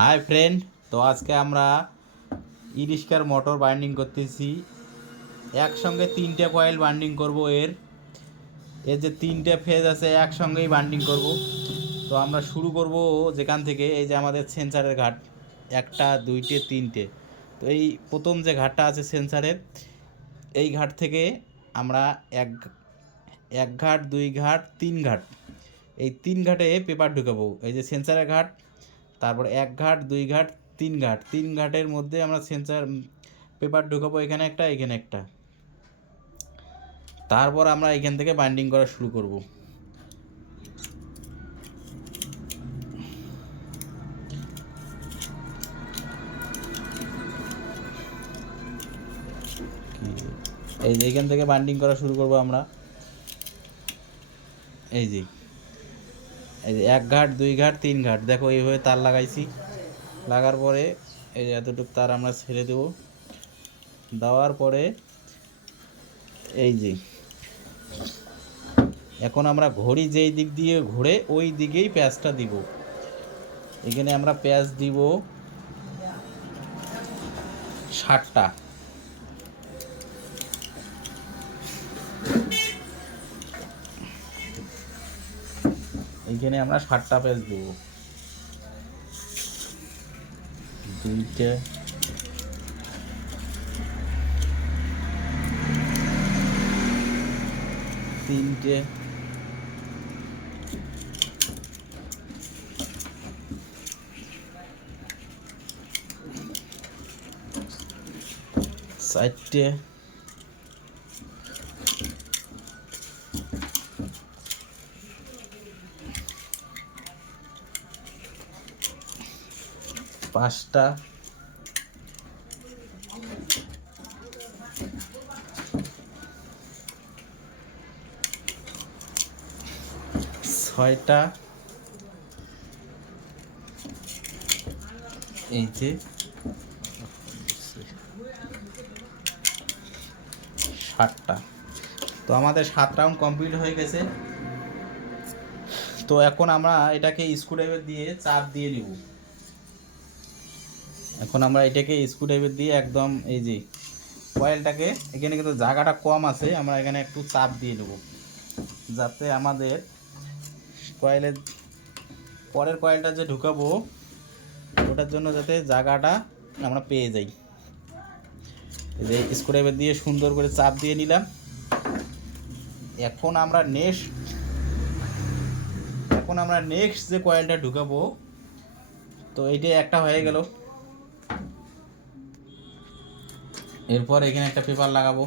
Hi friend, তো আজকে আমরা ই রিক্সার মোটর বাইন্ডিং করতেছি। একসঙ্গে তিনটে কয়েল বাইন্ডিং করব। এর যে তিনটে ফেজ আছে একসঙ্গেই বাইন্ডিং করব। তো আমরা শুরু করব যেখান থেকে, এই যে আমাদের সেন্সারের ঘাট, একটা দুইটে তিনটে। তো এই প্রথম যে ঘাটটা আছে সেন্সারের, এই ঘাট থেকে আমরা এক এক ঘাট, দুই ঘাট, তিন ঘাট, এই তিন ঘাটে পেপার ঢুকাবো। এই যে সেন্সারের ঘাট, তারপর এক ঘাট, দুই ঘাট, তিন ঘাট, তিন ঘাটের মধ্যে আমরা সেন্সার পেপার ঢুকাবো, এখানে একটা, এখানে একটা। তারপর আমরা এখান থেকে বাইন্ডিং করা শুরু করব। এই যে এখান থেকে বাইন্ডিং করা শুরু করব আমরা। এই যে এক ঘাট, দুই ঘাট, তিন ঘাট, দেখো এইভাবে তার লাগাইছি। লাগার পরে এই যে এতটুকু তার আমরা ছেড়ে দেব। দেওয়ার পরে এই যে এখন আমরা ঘড়ি যেই দিক দিয়ে ঘুরে ওই দিকেই প্যাঁচটা দিব। এখানে আমরা প্যাঁচ দিব 60টা। এইখানে আমরা 60টা প্যাঁচ দেব। দুইটা, তিনটে, চারটে, পাঁচটা, ছয়টা, এই যে 60টা। তো আমাদের 7 রাউন্ড কমপ্লিট হয়ে গেছে। তো এখন আমরা এটাকে স্ক্রুড্রাইভার দিয়ে চাপ দিয়ে নিব। এখন আমরা এটাকে স্ক্রুড্রাইভার দিয়ে একদম, এই যে কয়েলটাকে, এখানে কিন্তু জায়গাটা কম আছে, আমরা এখানে একটু চাপ দিয়ে নেব, যাতে আমাদের কয়েলের পরের কয়েলটা যে ঢুকাবো ওটার জন্য যাতে জায়গাটা আমরা পেয়ে যাই। এই যে স্ক্রুড্রাইভার দিয়ে সুন্দর করে চাপ দিয়ে নিলাম। এখন আমরা নেক্সট যে কয়েলটা ঢুকাবো, তো এইটা একটা হয়ে গেল। এরপর এখানে একটা পেপার লাগাবো।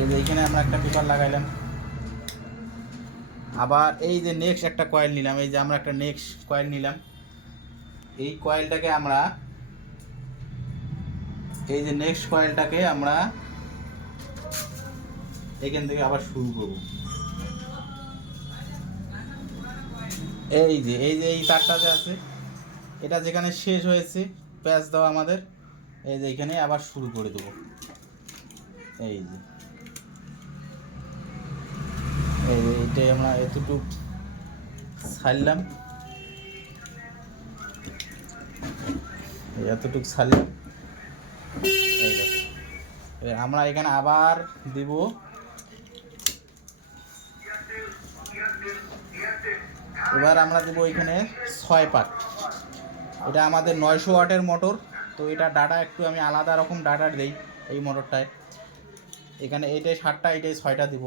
এই যে এইখানে আমরা একটা পেপার লাগাইলাম। আবার এই যে নেক্সট একটা কয়েল নিলাম, এই যে আমরা একটা নেক্সট কয়েল নিলাম। এই কয়েলটাকে আমরা, এই যে নেক্সট কয়েলটাকে আমরা এখান থেকে আবার শুরু করব। এই তারটা যে আছে, এটা যেখানে শেষ হয়েছে প্যাচ দেওয়া আমাদের, এই যে এখানে আবার শুরু করে দেবো। এই যে এইটাই আমরা এতটুকু ছাড়লাম, এতটুকু ছাড়লাম। এই দেখো, আমরা এখানে আবার দিব। এবার আমরা দেবো এখানে 6 পাক। এটা আমাদের 900 ওয়াটের মোটর। তো এটা ডাটা একটু আমি আলাদা রকম ডাটা দিই এই মোটরটায়। এখানে এইটাই 7টা, এইটাই 6টা দিব।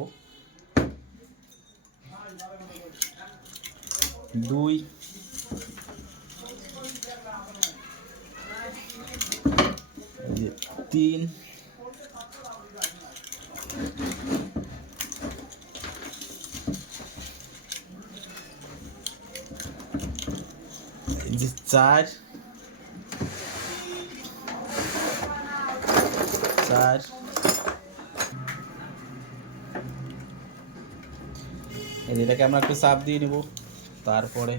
2, 3, 4, 4, এটাকে আমরা একটু চাপ দিয়ে নেব। তারপরে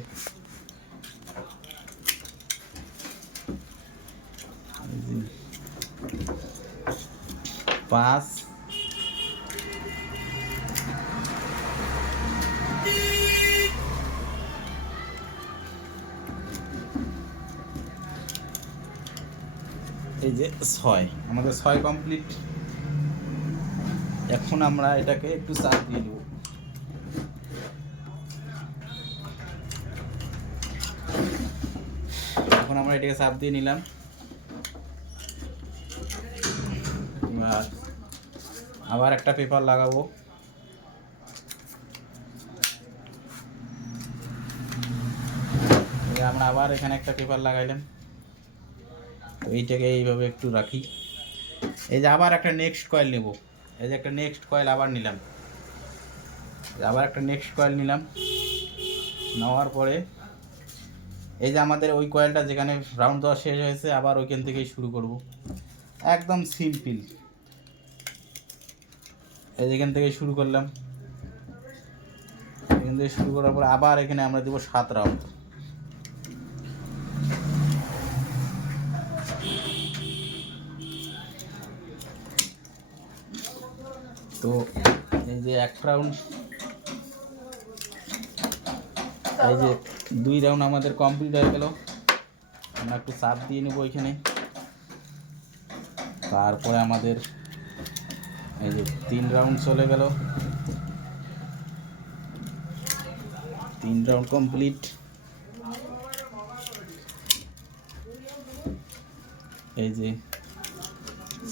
5, এই যে 6 আমাদের 6 কমপ্লিট। এখন আমরা এটাকে একটু চাপ দিয়ে দেব। এখন আমরা এটাকে চাপ দিয়ে নিলাম। আবার একটা পেপার লাগাবো। আমরা আবার এখানে একটা পেপার লাগাইলাম। তো এইটাকে এইভাবে একটু রাখি। এই যে আবার একটা নেক্সট কয়েল নেব। এই যে একটা নেক্সট কয়েল আবার নিলাম। আবার একটা নেক্সট কয়েল নিলাম। নেওয়ার পরে এই যে আমাদের ওই কয়েলটা যেখানে রাউন্ড দেওয়া শেষ হয়েছে আবার ওইখান থেকেই শুরু করব। একদম সিম্পল। এই যেখান থেকে শুরু করলাম। এখান থেকে শুরু করার পর আবার এখানে আমরা দেবো 7 রাউন্ড। তো এই যে 1 রাউন্ড, এই যে 2 রাউন্ড আমাদের কমপ্লিট হয়ে গেল। আমরা একটু চাপ দিয়ে নেব এখানে। তারপরে আমাদের এই যে 3 রাউন্ড চলে গেল। 3 রাউন্ড কমপ্লিট। এই যে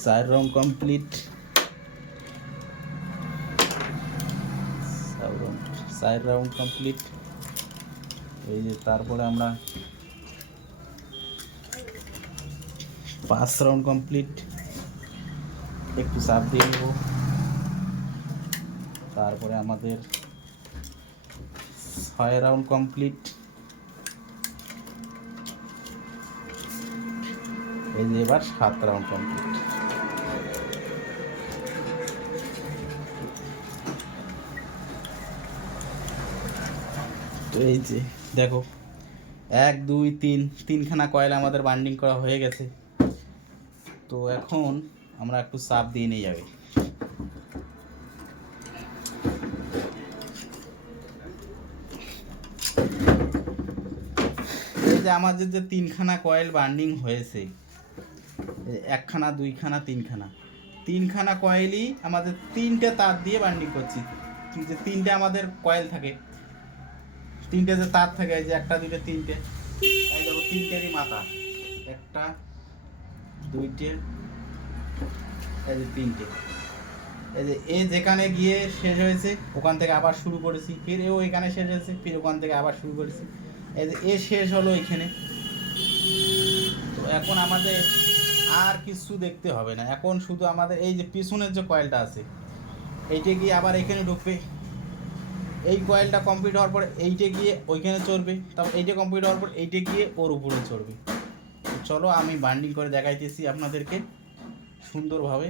4 রাউন্ড কমপ্লিট। 4 round complete. এই যে তারপরে আমরা 5 রাউন্ড কমপ্লিট। একটু চাপ দিয়ে নেব। তারপরে আমাদের 6 রাউন্ড কমপ্লিট। এই যে এবার 7 রাউন্ড কমপ্লিট। তো এই যে দেখো 1 2 3 তিনখানা কয়েল আমাদের বান্ডিং করা হয়ে গেছে। তো এখন আমরা একটু চাপ দিয়ে নিয়ে যাবে। এই যে আমাদের যে 3খানা কয়েল বান্ডিং হয়েছে, 1খানা 2খানা 3খানা কয়েলই আমাদের 3টে তার দিয়ে বান্ডিং করছি। যে 3টে আমাদের কয়েল থাকে, 3টে যে তার থাকে, এই যে 1 2 3টে, এই দেখো 3টেরই মাথা, 1টা 2টে, এই যে 3টে। এই যে এ যেখানে গিয়ে শেষ হয়েছে ওখান থেকে আবার শুরু করেছি, ফির এও এখানে শেষ হয়েছে, ফির ওখান থেকে আবার শুরু করেছি। এই যে এ শেষ হলো এখানে। তো এখন আমাদের আর কিছু দেখতে হবে না। এখন শুধু আমাদের এই যে পিছনের যে কয়েলটা আছে এইটা গিয়ে আবার এখানে ঢুকবে। এই কয়েলটা কমপ্লিট হওয়ার পরে এইটা গিয়ে ওইখানে চড়বে। তারপর এইটা কমপ্লিট হওয়ার পর এইটা গিয়ে ওর উপরে চড়বে। চলো আমি বান্ডিং করে দেখাইতেছি আপনাদেরকে সুন্দরভাবে।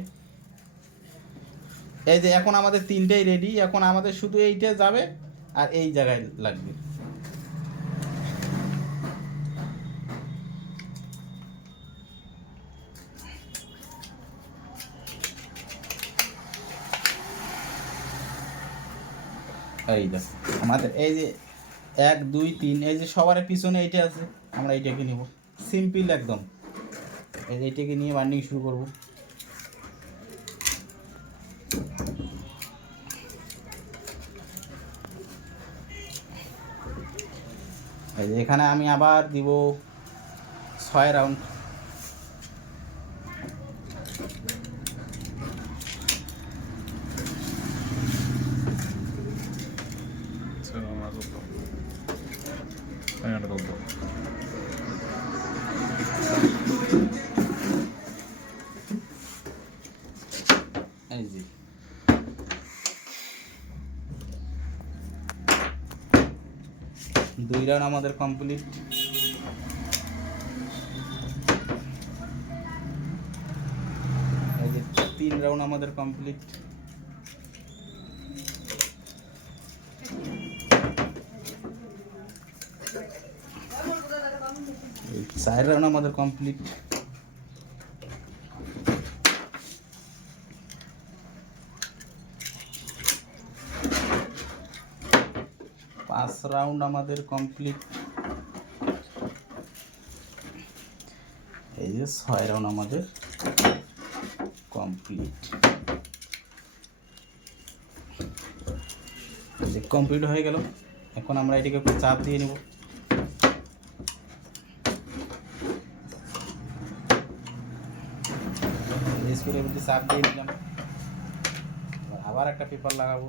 এই যে এখন আমাদের 3টেই রেডি। এখন আমাদের শুধু এইটা যাবে আর এই জায়গায় লাগবে। এই দেখো আমাদের এই যে 1 2 3 এই যে সবার পিছনে এইটা আছে, আমরা এইটাকে নিব। সিম্পল একদম। এই যে এইটাকে নিয়ে বান্ডিং শুরু করব। এই যে এখানে আমি আবার দিব 6 রাউন্ড। এই যে 2 রাউন্ড আমাদের কমপ্লিট। এই যে 3 রাউন্ড আমাদের কমপ্লিট। 4 রাউন্ড আমাদের কমপ্লিট। 5 রাউন্ড আমাদের কমপ্লিট। এই যে 6 রাউন্ড আমাদের কমপ্লিট। কমপ্লিট হয়ে গেল। এখন আমরা এটিকে একটু চাপ দিয়ে নেব। স্ক্রুর চাপ দিয়ে নিলাম। আবার একটা পেপার লাগাবো।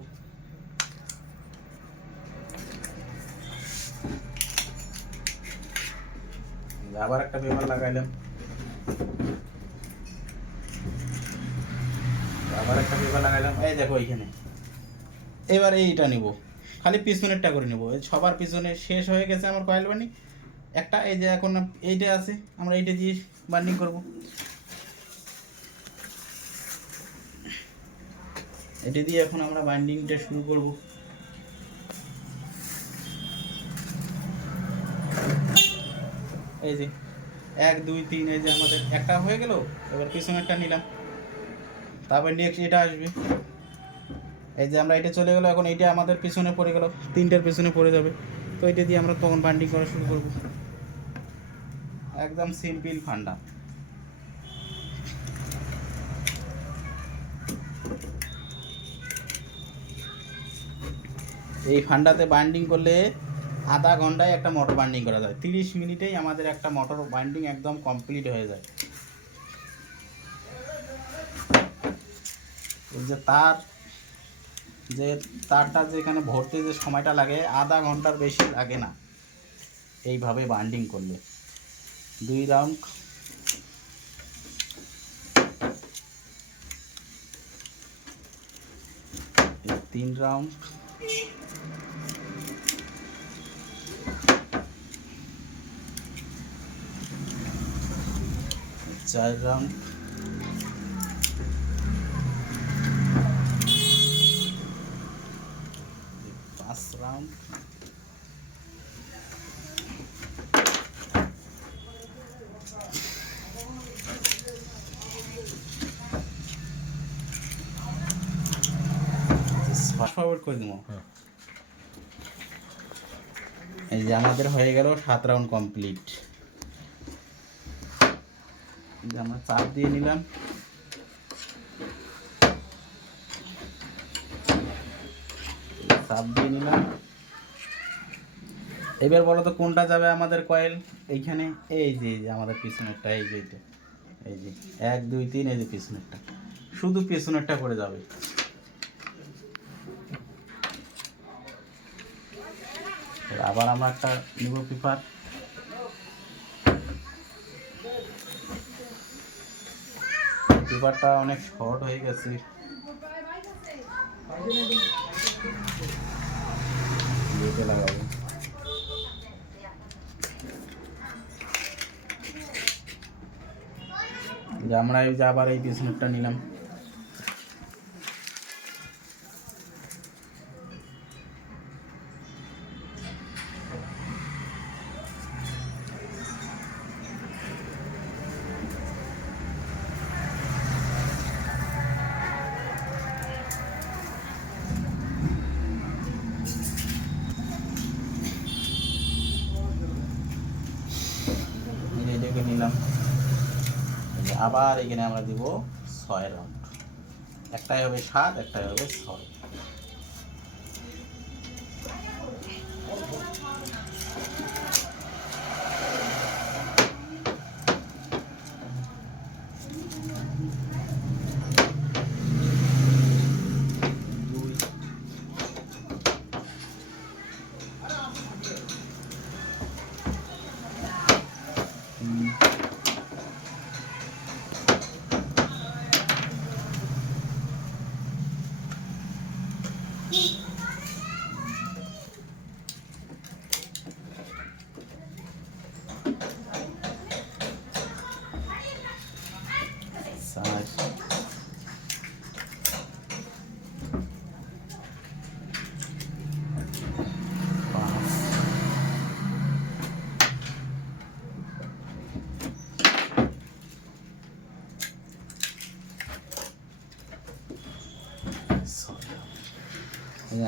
আবার একটা পেপার লাগাইলাম। আবার একটা পেপার লাগাইলাম। এই দেখো এইখানে। এবার এইটা নিব, খালি পিছনেরটা করে নেব। সবার পিছনে শেষ হয়ে গেছে আমার কয়েল বান্ডিং একটা। এই যে এখন এইটা আছে, আমরা এইটা দিয়ে বান্ডিং করব। এটা দিয়ে এখন আমরা বাইন্ডিংটা শুরু করব। এই যে 1 2 3, এই যে আমাদের একটা হয়ে গেল। এবার পিছনেরটা নিলাম, তারপর নেক্সট এটা আসবে। এই যে আমরা এটা চলে গেল, এখন এইটা আমাদের পিছনে পড়ে গেল, তিনটার পিছনে পড়ে যাবে। তো এটা দিয়ে আমরা তখন বাইন্ডিং করা শুরু করব। একদম সিম্পল ফান্ডা। এই ফান্ডাতে বাইন্ডিং করলে আধা ঘন্টায় একটা মোটর বাইন্ডিং করা যায়। 30 মিনিটেই আমাদের একটা মোটর বাইন্ডিং একদম কমপ্লিট হয়ে যায়। এই যে তারটা যেখানে ভরতে যে সময়টা লাগে, আধা ঘন্টার বেশি লাগে না এইভাবে বাইন্ডিং করলে। 2 round, 3 round, 4 round, 5 round, 5 forward করে দেবো। এই যে আমাদের হয়ে গেল 7 রাউন্ড কমপ্লিট। আমরা চাপ দিয়ে নিলাম। চাপ দিয়ে নিলাম। এবার বলো তো কোনটা যাবে আমাদের কয়েল? এইখানে এই যে আমাদের পিছনেরটা, এই যে এই যে 1 2 3, এই যে পিছনেরটা, শুধু পিছনেরটা করে যাবে। আবার আমরা একটা নিব পেপার। পেপারটা অনেক শর্ট হয়ে গেছে, লাগাবো। আমরা এই যে আবার এই পিছনেরটা নিলাম। এটাকে নিলাম। আবার এখানে আমরা দিব 6 রাউন্ড। একটাই হবে 7, একটাই হবে 6।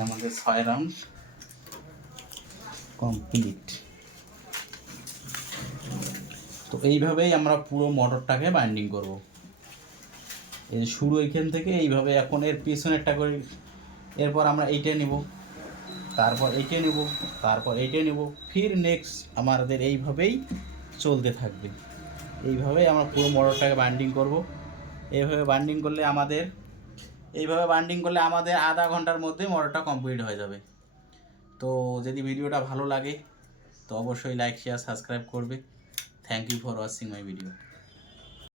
আমাদের 6 রাউন্ড কমপ্লিট। তো এইভাবেই আমরা পুরো মোটরটাকে বাইন্ডিং করব। এই শুরু এইখান থেকে এইভাবে এখন এর পিছনেরটা করে, এরপর আমরা এইটা নেব, তারপর এইটা নেব, তারপর এইটা নেব, ফির নেক্সট আমাদের এইভাবেই চলতে থাকবে। এইভাবেই আমরা পুরো মোটরটাকে বাইন্ডিং করব। এইভাবে বাইন্ডিং করলে আমাদের আধা ঘন্টার মধ্যে মোটরটা কমপ্লিট হয়ে যাবে। তো যদি ভিডিওটা ভালো লাগে তো অবশ্যই লাইক শেয়ার সাবস্ক্রাইব করবে। Thank you for watching my video.